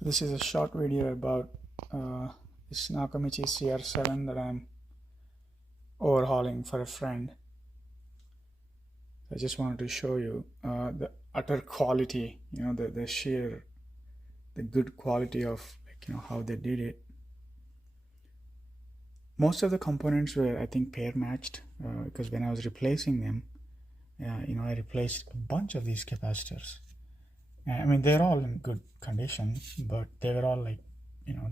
So this is a short video about this Nakamichi CR-7 that I'm overhauling for a friend. I just wanted to show you the utter quality, the sheer, the good quality of how they did it. Most of the components were, I think, pair matched because when I was replacing them, I replaced a bunch of these capacitors. I mean, they're all in good condition, but they were all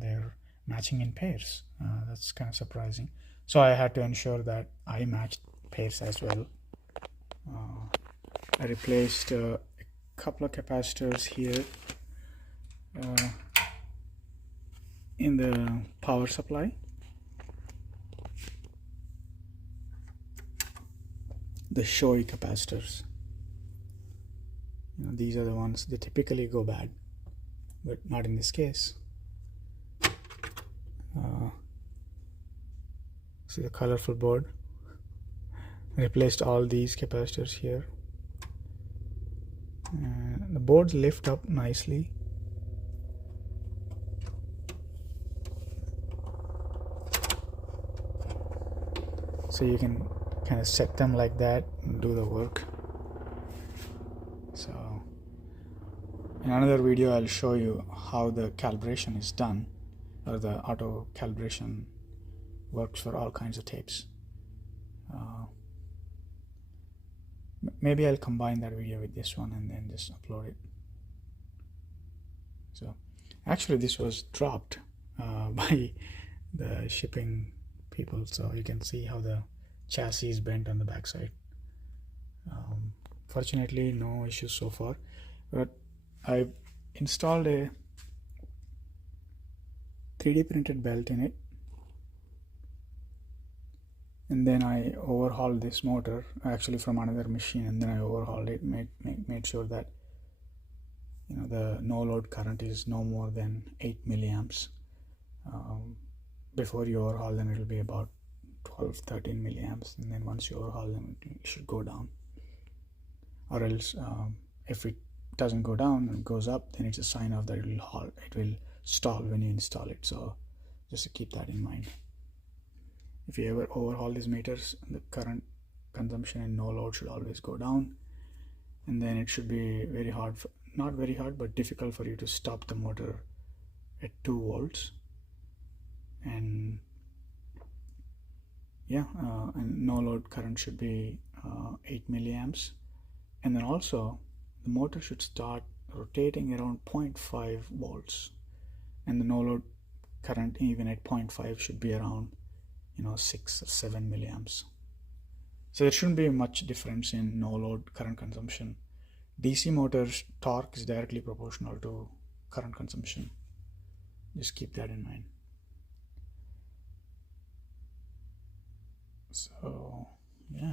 they're matching in pairs. That's kind of surprising. So I had to ensure that I matched pairs as well. I replaced a couple of capacitors here in the power supply. The showy capacitors. These are the ones that typically go bad, but not in this case. See the colorful board. I replaced all these capacitors here. The boards lift up nicely. So you can kind of set them like that and do the work. So in another video I'll show you how the calibration is done, or the auto calibration works for all kinds of tapes. Maybe I'll combine that video with this one and then just upload it. So actually this was dropped by the shipping people, so you can see how the chassis is bent on the backside. Fortunately no issues so far, but I've installed a 3D printed belt in it, and then I overhauled this motor actually from another machine, and then I overhauled it, made sure that the no load current is no more than 8 milliamps. Before you overhaul them it will be about 12-13 milliamps, and then once you overhaul them it should go down, or else if it doesn't go down and goes up, then it's a sign of that it will stall when you install it. So just to keep that in mind. If you ever overhaul these meters, the current consumption and no load should always go down, and then it should be very hard, not very hard, but difficult for you to stop the motor at 2 volts. And and no load current should be 8 milliamps, and then also the motor should start rotating around 0.5 volts, and the no load current even at 0.5 should be around 6 or 7 milliamps. So there shouldn't be much difference in no load current consumption. DC motors torque is directly proportional to current consumption. Just keep that in mind. So yeah.